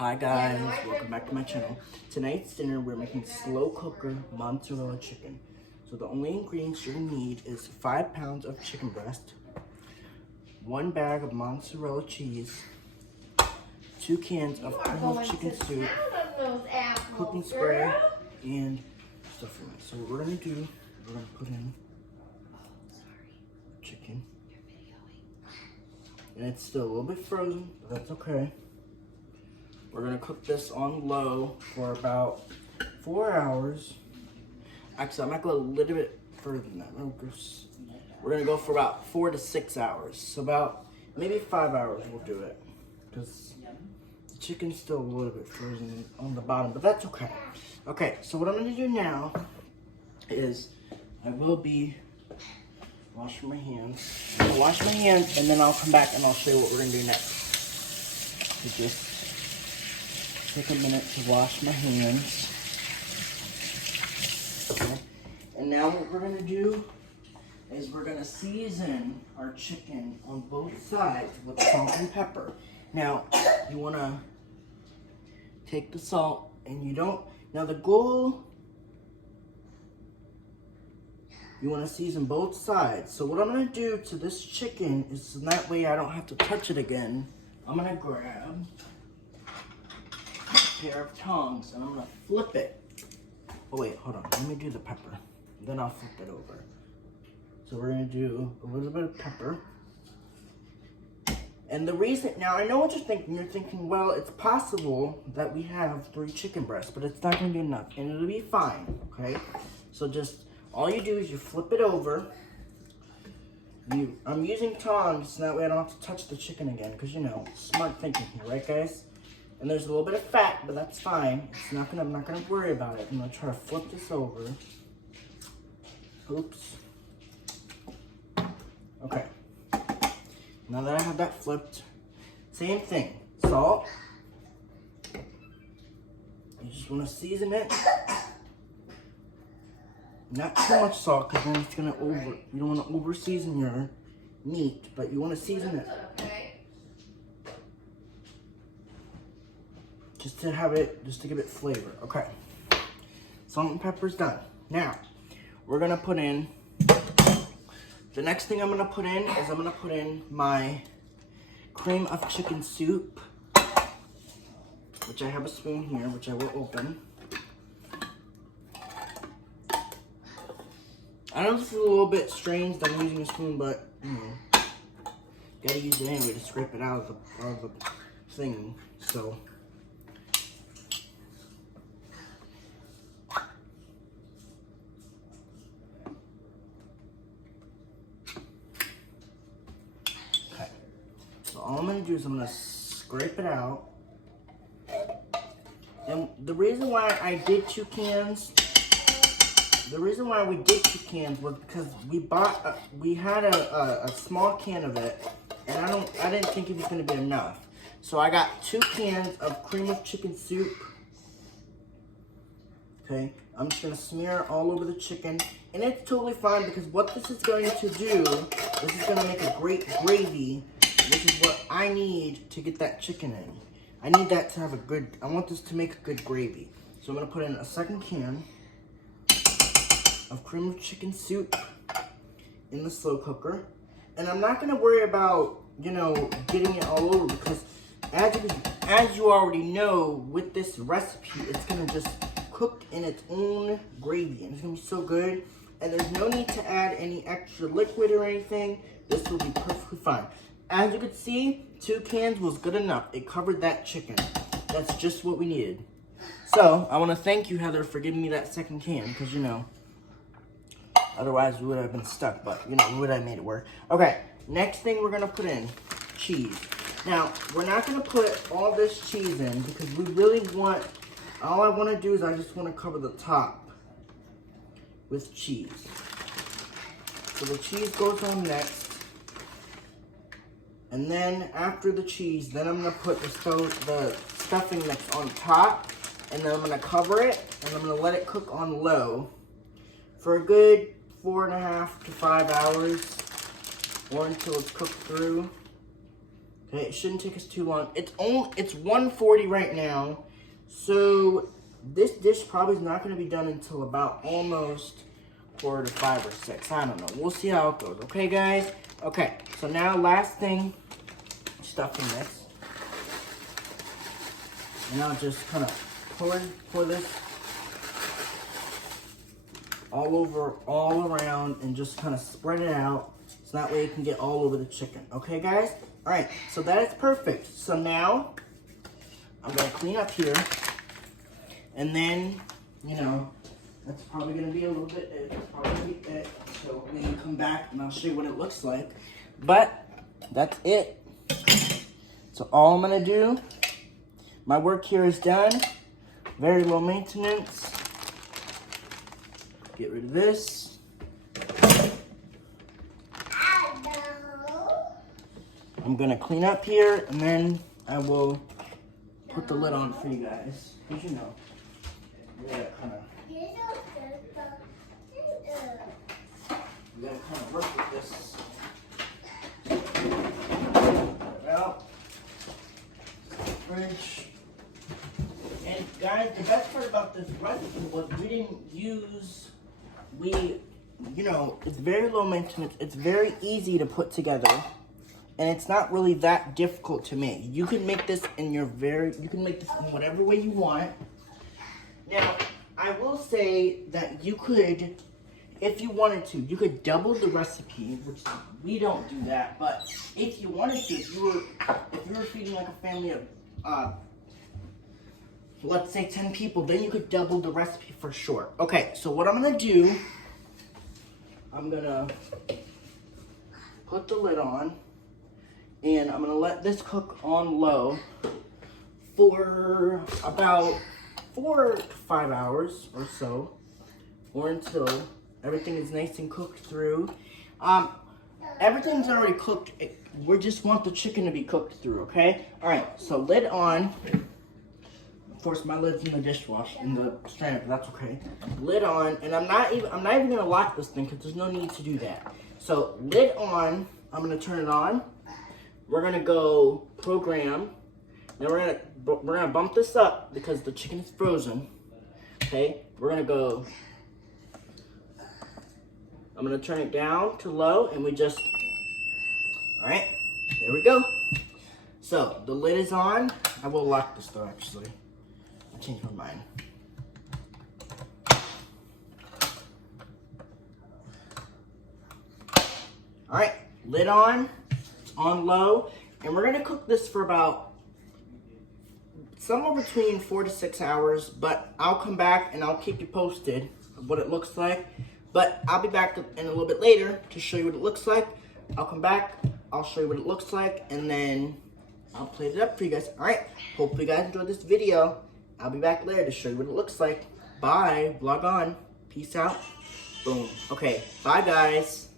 Hi guys, welcome back to my channel. Tonight's dinner we're making slow cooker mozzarella chicken. So the only ingredients you're gonna need is 5 pounds of chicken breast, 1 bag of mozzarella cheese, 2 cans of cream of chicken soup, cooking spray, and stuff like that. So what we're gonna do, we're gonna put in chicken. And it's still a little bit frozen, but that's okay. We're gonna cook this on low for about 4 hours. Actually, I might go a little bit further than that. We're gonna go for about 4 to 6 hours. So about maybe 5 hours we'll do it. Because the chicken's still a little bit frozen on the bottom, but that's okay. Okay, so what I'm gonna do now is I will be washing my hands. I'm gonna wash my hands and then I'll come back and I'll show you what we're gonna do next. So just take a minute to wash my hands. Okay. And now what we're gonna do is we're gonna season our chicken on both sides with salt and pepper. Now, you wanna take the salt and now the goal, you wanna season both sides. So what I'm gonna do to this chicken is that way I don't have to touch it again. I'm gonna grab pair of tongs and I'm gonna flip it. Oh wait, hold on. Let me do the pepper. Then I'll flip it over. So we're gonna do a little bit of pepper. And the reason, now I know what you're thinking. You're thinking, well, it's possible that we have 3 chicken breasts, but it's not gonna do enough, and it'll be fine. Okay. So just all you do is you flip it over. I'm using tongs so that way I don't have to touch the chicken again, because smart thinking here, right, guys? And there's a little bit of fat, but that's fine. I'm not gonna worry about it. I'm gonna try to flip this over. Oops. Okay. Now that I have that flipped, same thing. Salt. You just wanna season it. Not too much salt, because then it's gonna you don't wanna over season your meat, but you wanna season it. Just to give it flavor. Okay. Salt and pepper's done. Now, we're gonna put in, the next thing I'm gonna put in is I'm gonna put in my cream of chicken soup, which I have a spoon here, which I will open. I know this is a little bit strange that I'm using a spoon, but gotta use it anyway to scrape it out of the thing. So. All I'm gonna do is I'm gonna scrape it out. And the reason why I did 2 cans, was because we had a small can of it, and I didn't think it was gonna be enough. So I got 2 cans of cream of chicken soup. Okay, I'm just gonna smear it all over the chicken, and it's totally fine because what this is going to do, this is gonna make a great gravy, which is what I need to get that chicken in. I need that to have I want this to make a good gravy. So I'm gonna put in a 2nd can of cream of chicken soup in the slow cooker. And I'm not gonna worry about, getting it all over, because as you already know, with this recipe, it's gonna just cook in its own gravy, and it's gonna be so good. And there's no need to add any extra liquid or anything. This will be perfectly fine. As you can see, 2 cans was good enough. It covered that chicken. That's just what we needed. So, I want to thank you, Heather, for giving me that 2nd can, because, otherwise we would have been stuck, but, we would have made it work. Okay, next thing we're going to put in, cheese. Now, we're not going to put all this cheese in, because we really all I want to do is I just want to cover the top with cheese. So the cheese goes on next. And then after the cheese, then I'm gonna put the stuffing that's on top, and then I'm gonna cover it, and I'm gonna let it cook on low for a good 4.5 to 5 hours, or until it's cooked through. Okay, it shouldn't take us too long. It's 1:40 right now, so this dish probably is not going to be done until about almost 4 to 5 or 6. I don't know. We'll see how it goes. Okay, guys? Okay, so now last thing, stuffing this. And I'll just kind of pour this all around, and just kind of spread it out so that way it can get all over the chicken. Okay, guys? All right, so that is perfect. So now I'm gonna clean up here, and then, you know, that's probably gonna be a little bit, it's probably gonna be it. So we can come back and I'll show you what it looks like. But that's it. So all I'm gonna do, my work here is done. Very low maintenance. Get rid of this. I'm gonna clean up here, and then I will put the lid on for you guys. Because you know, we gotta kind of work with this. Out. Fridge. And guys, the best part about this recipe was we didn't use, you know, it's very low maintenance. It's very easy to put together. And it's not really that difficult to make. You can make this in you can make this in whatever way you want. Now, I will say that you could, if you wanted to, you could double the recipe, which we don't do that, but if you wanted to, if you were feeding like a family of, let's say 10 people, then you could double the recipe for sure. Okay, so what I'm gonna do, I'm gonna put the lid on, and I'm gonna let this cook on low for about 4 to 5 hours or so, or until everything is nice and cooked through. Everything's already cooked. We just want the chicken to be cooked through, okay? All right, so lid on. Of course, my lid's in the dishwasher, in the strainer, but that's okay. Lid on, and I'm not even gonna lock this thing because there's no need to do that. So lid on. I'm gonna turn it on. We're gonna go program. Now we're gonna bump this up because the chicken is frozen. Okay, we're gonna go. I'm gonna turn it down to low, and we just. All right, there we go. So the lid is on. I will lock this though. Actually, I changed my mind. All right, lid on. On low, and we're gonna cook this for about somewhere between 4 to 6 hours, but I'll come back and I'll keep you posted of what it looks like. But I'll be back in a little bit later to show you what it looks like. I'll come back, I'll show you what it looks like, and then I'll plate it up for you guys. All right, hopefully you guys enjoyed this video. I'll be back later to show you what it looks like. Bye, vlog on, peace out, boom. Okay, bye guys.